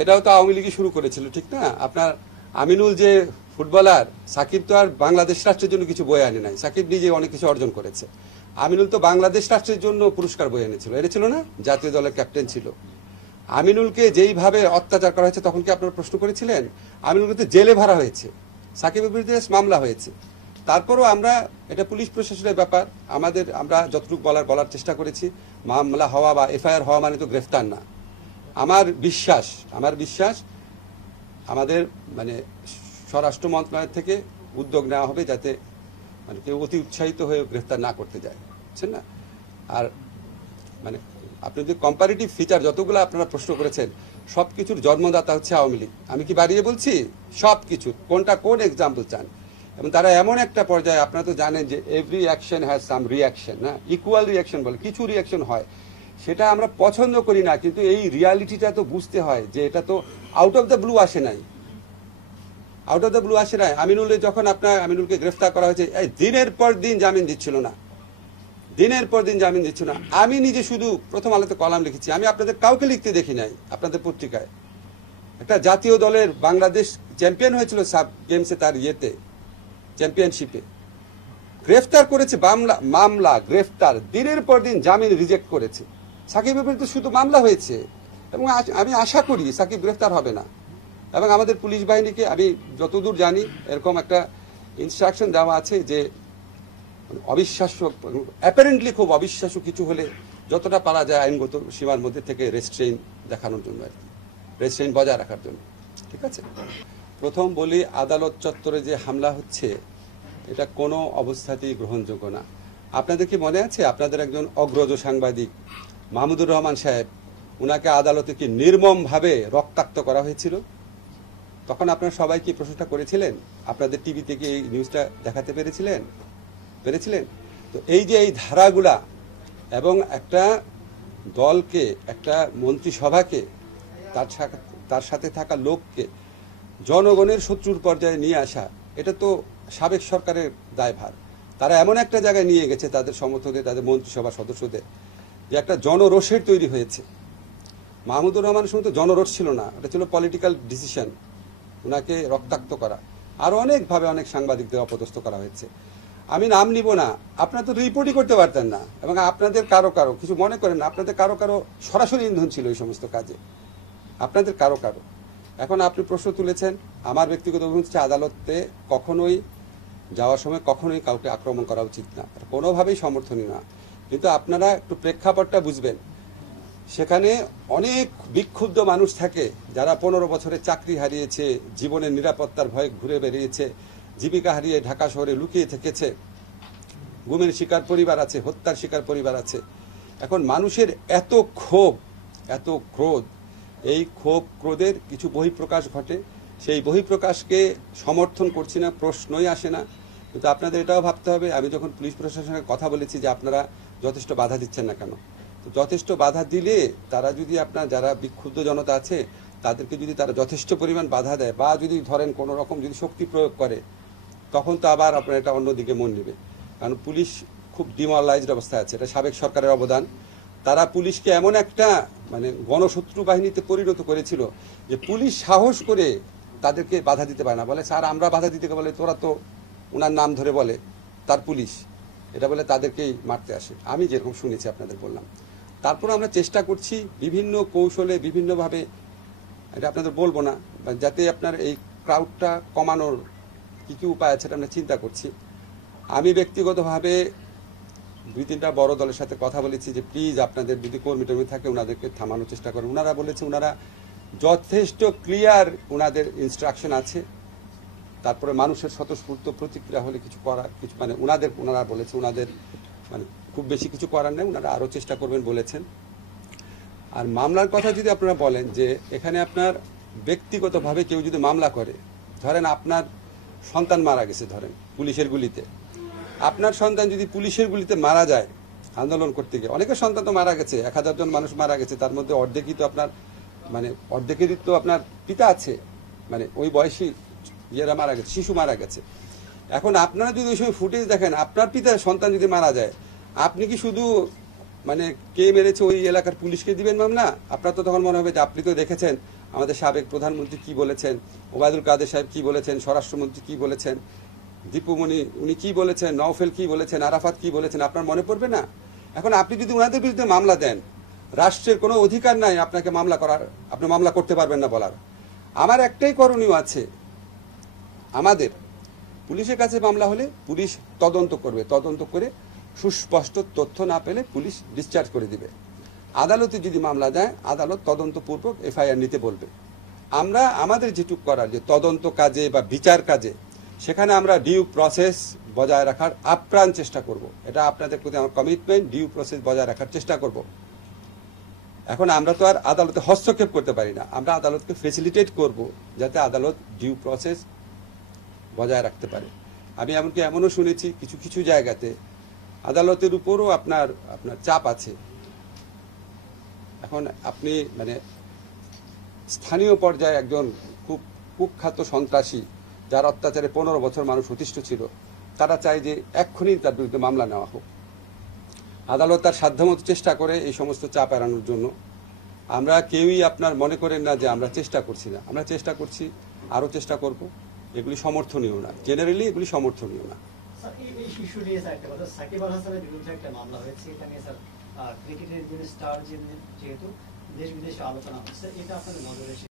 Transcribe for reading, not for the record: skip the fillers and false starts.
এটাও তো আওয়ামী লীগই শুরু করেছিল, ঠিক না? আপনার আমিনুল যে ফুটবলার, সাকিব তো আর বাংলাদেশ রাষ্ট্রের জন্য কিছু বয়ে আনে নাই, সাকিব নিজে অনেক কিছু অর্জন করেছে। আমিনুল তো বাংলাদেশ রাষ্ট্রের জন্য পুরস্কার বয়ে এনেছিল, এনেছিল না? জাতীয় দলের ক্যাপ্টেন ছিল। আমিনুলকে যেইভাবে অত্যাচার করা হয়েছে তখন কি আপনারা প্রশ্ন করেছিলেন? আমিনুলকে তো জেলে ভরা হয়েছে, সাকিবের বিরুদ্ধে মামলা হয়েছে। তারপরও আমরা, এটা পুলিশ প্রশাসনের ব্যাপার, আমরা যতটুকু বলার চেষ্টা করেছি। মামলা হওয়া বা এফআইআর হওয়া মানে তো গ্রেফতার না। আমার বিশ্বাস আমাদের মানে স্বরাষ্ট্র মন্ত্রণালয় থেকে উদ্যোগ নেওয়া হবে যাতে মানে কেউ অতি উৎসাহিত হয়ে গ্রেফতার না করতে যায়, বুঝছেন না? আর মানে আপনি যদি কম্পারেটিভ ফিচার যতগুলো আপনারা প্রশ্ন করেছেন, সবকিছুর জন্মদাতা হচ্ছে আওয়ামী লীগ। আমি কি বাড়িয়ে বলছি? সবকিছু কোন এক্সাম্পল চান? এবং তারা এমন একটা পর্যায়ে, আপনারা তো জানেন যে every action has some reaction, না? ইকুয়াল রিয়াকশন বলে কিছু রিয়াকশন হয়, সেটা আমরা পছন্দ করি না, কিন্তু এই রিয়ালিটিটা তো বুঝতে হয় যে এটা তো আউট অফ দ্য ব্লু আসে নাই। আমিনুলকে গ্রেফতার করা হয়েছে, দিনের পর দিন জামিন দিচ্ছিল না। আমি নিজে শুধু প্রথম আলোতে কলাম লিখেছি, আমি আপনাদের কাউকে লিখতে দেখি নাই। আপনাদের পত্রিকায় একটা জাতীয় দলের বাংলাদেশ চ্যাম্পিয়ন হয়েছিল সাব গেমসে, তার চ্যাম্পিয়নশিপে গ্রেফতার করেছে, মামলা গ্রেফতার, দিনের পর দিন জামিন রিজেক্ট করেছে। সাকিবের বিরুদ্ধে শুধু মামলা হয়েছে, এবং আমি আশা করি সাকিব গ্রেফতার হবে না। এবং আমাদের পুলিশ বাহিনীকে আমি যতদূর জানি এরকম একটা ইনস্ট্রাকশন দেওয়া আছে যে অবিশ্বাস্য, অ্যাপারেন্টলি খুব অবিশ্বাস্য কিছু হলে যতটা পারা যায় আইনগত সীমার মধ্যে থেকে রেস্ট্রেইন দেখানোর জন্য, আর কি, রেস্ট্রেইন বজায় রাখার জন্য। ঠিক আছে? প্রথম বলি, আদালত চত্বরে যে হামলা হচ্ছে এটা কোনো অবস্থাতেই গ্রহণযোগ্য না। আপনাদের কি মনে আছে আপনাদের একজন অগ্রজ সাংবাদিক মাহমুদুর রহমান সাহেব, উনাকে আদালতে কি নির্মমভাবে রক্তাক্ত করা হয়েছিল? তখন আপনারা সবাই কি প্রশ্নটা করেছিলেন? আপনাদের টিভিতে কি এই নিউজটা দেখাতে পেরেছিলেন? তো এই যে এই ধারাগুলা, এবং একটা দলকে, একটা মন্ত্রিসভাকে, তার সাথে থাকা লোককে জনগণের শত্রুর পর্যায়ে নিয়ে আসা, এটা তো সাবেক সরকারের দায়ভার। তারা এমন একটা জায়গায় নিয়ে গেছে তাদের সমর্থকদের, তাদের মন্ত্রিসভার সদস্যদের, যে একটা জনরোষের তৈরি হয়েছে। মাহমুদুর রহমানের সময় তো জনরোষ ছিল না, এটা ছিল পলিটিক্যাল ডিসিশন, ওনাকে রক্তাক্ত করা। আরো অনেকভাবে অনেক সাংবাদিকদের অপদস্থ করা হয়েছে। আমি নাম নিব না, আপনারা তো রিপোর্টই করতে পারতেন না। এবং আপনাদের কারো কিছু মনে করেন না, আপনাদের কারো সরাসরি ইন্ধন ছিল এই সমস্ত কাজে, আপনাদের কারো। এখন আপনি প্রশ্ন তুলেছেন, আমার ব্যক্তিগত অভিমত হচ্ছে আদালতে কখনোই যাওয়ার সময় কখনোই কাউকে আক্রমণ করা উচিত না, কোনোভাবেই সমর্থনীয় না। কিন্তু আপনারা একটু প্রেক্ষাপটটা বুঝবেন, সেখানে অনেক বিক্ষুব্ধ মানুষ থাকে যারা 15 বছরের চাকরি হারিয়েছে, জীবনের নিরাপত্তার ভয়ে ঘুরে বেরিয়েছে, জীবিকা হারিয়ে ঢাকা শহরে লুকিয়ে থেকেছে, গুমের শিকার পরিবার আছে, হত্যার শিকার পরিবার আছে। এখন মানুষের এত ক্ষোভ, এত ক্রোধ, এই ক্রোধের কিছু বহিঃপ্রকাশ ঘটে। সেই বহিঃপ্রকাশকে সমর্থন করছি না, প্রশ্নই আসে না। কিন্তু আপনাদের এটাও ভাবতে হবে, আমি যখন পুলিশ প্রশাসনের কথা বলেছি যে আপনারা যথেষ্ট বাধা দিচ্ছেন না কেন, তো যথেষ্ট বাধা দিলে তারা যদি, আপনার যারা বিক্ষুব্ধ জনতা আছে তাদেরকে যদি তারা যথেষ্ট পরিমাণ বাধা দেয়, বা যদি ধরেন কোনো রকম যদি শক্তি প্রয়োগ করে, তখন তো আবার আপনার এটা অন্যদিকে মন নেবে। কারণ পুলিশ খুব ডিমোরালাইজড অবস্থায় আছে, এটা সাবেক সরকারের অবদান। তারা পুলিশকে এমন একটা মানে গণশত্রু বাহিনীতে পরিণত করেছিল যে পুলিশ সাহস করে তাদেরকে বাধা দিতে পারে না, বলে স্যার আমরা বাধা দিতে, বলে তোরা তো, ওনার নাম ধরে বলে তার পুলিশ, এটা বলে তাদেরকেই মারতে আসে। আমি যেরকম শুনেছি আপনাদের বললাম। তারপর আমরা চেষ্টা করছি বিভিন্ন কৌশলে, বিভিন্নভাবে, এটা আপনাদের বলবো না, যাতে আপনার এই ক্রাউডটা কমানোর কি উপায় আছে আমরা চিন্তা করছি। আমি ব্যক্তিগতভাবে 2-3টা বড় দলের সাথে কথা বলেছি যে প্লিজ আপনাদের যদি কর্মী টর্মী থাকে ওনাদেরকে থামানোর চেষ্টা করেন। ওনারা বলেছে ওনারা যথেষ্ট ক্লিয়ার, ওনাদের ইনস্ট্রাকশন আছে। তারপরে মানুষের স্বতঃস্ফূর্ত প্রতিক্রিয়া হলে কিছু মানে ওনারা বলেছে ওনাদের মানে খুব বেশি কিছু করার নেই, ওনারা আরও চেষ্টা করবেন বলেছেন। আর মামলার কথা যদি আপনারা বলেন যে এখানে আপনার ব্যক্তিগতভাবে কেউ যদি মামলা করে, ধরেন আপনার সন্তান মারা গেছে, ধরেন পুলিশের গুলিতে, আপনার সন্তান যদি পুলিশের গুলিতে মারা যায় আন্দোলন করতে গিয়ে, অনেকের সন্তান তো মারা গেছে, 1000 জন মানুষ মারা গেছে, তার মধ্যে অর্ধেকই তো আপনার মানে অর্ধেকেরই তো আপনার পিতা আছে, মানে ওই বয়সী ইয়েরা মারা গেছে, শিশু মারা গেছে। এখন আপনারা যদি ওই সময় ফুটেজ দেখেন, আপনার পিতার সন্তান যদি মারা যায়, আপনি কি শুধু মানে কে মেরেছে ওই এলাকার পুলিশকে দিবেন মামলা? আপনার তো তখন মনে হবে যে আপনি তো দেখেছেন আমাদের সাবেক প্রধানমন্ত্রী কি বলেছেন, ওবায়দুল কাদের সাহেব কি বলেছেন, স্বরাষ্ট্রমন্ত্রী কি বলেছেন, দীপুমণি উনি কি বলেছেন, নওফেল কি বলেছেন, আরাফাত কি বলেছেন, আপনার মনে পড়বে না? এখন আপনি যদি ওনাদের বিরুদ্ধে মামলা দেন, রাষ্ট্রের কোনো অধিকার নাই আপনাকে মামলা করার, আপনি মামলা করতে পারবেন না বলার। আমার একটাই করণীয় আছে, আমাদের পুলিশের কাছে মামলা হলে পুলিশ তদন্ত করবে, তদন্ত করে সুস্পষ্ট তথ্য না পেলে পুলিশ ডিসচার্জ করে দিবে। আদালতে যদি মামলা দেয়, আদালত তদন্তপূর্বক এফআইআর নিতে বলবে। আমরা আমাদের যেটুকু করার, যে তদন্ত কাজে বা বিচার কাজে, সেখানে আমরা ডিউ প্রসেস বজায় রাখার আপ্রাণ চেষ্টা করব। এটা আপনাদের প্রতি আমার কমিটমেন্ট, ডিউ প্রসেস বজায় রাখার চেষ্টা করব। এখন আমরা তো আর আদালতে হস্তক্ষেপ করতে পারি না, আমরা আদালতকে ফেসিলিটেট করব যাতে আদালত ডিউ প্রসেস বজায় রাখতে পারে। আমি এমনকি এমনও শুনেছি কিছু কিছু জায়গাতে আদালতের উপরও আপনার চাপ আছে। এখন আপনি মানে স্থানীয় পর্যায়ে একজন খুব কুখ্যাত সন্ত্রাসী, যার অত্যাচারে 15 বছর মানুষ অতিষ্ঠ ছিল, তারা চায় যে এক্ষুনি তার বিরুদ্ধে মামলা নেওয়া হোক। আদালত তার সাধ্যমতো চেষ্টা করে এই সমস্ত চাপ এড়ানোর জন্য। আমরা কেউই আপনার মনে করেন না যে আমরা চেষ্টা করছি না, আমরা চেষ্টা করছি, আরও চেষ্টা করব। এগুলি সমর্থনীয় না, জেনারেলি এগুলি সমর্থনীয় না। ইস্যু নিয়ে স্যার একটা কথা, সাকিব আল হাসানের বিরুদ্ধে একটা মামলা হয়েছে, এটা নিয়ে স্যার ক্রিকেটের যে স্টার যেহেতু দেশ বিদেশে আলোচনা হচ্ছে, এটা আপনাদের নজরে এসেছে?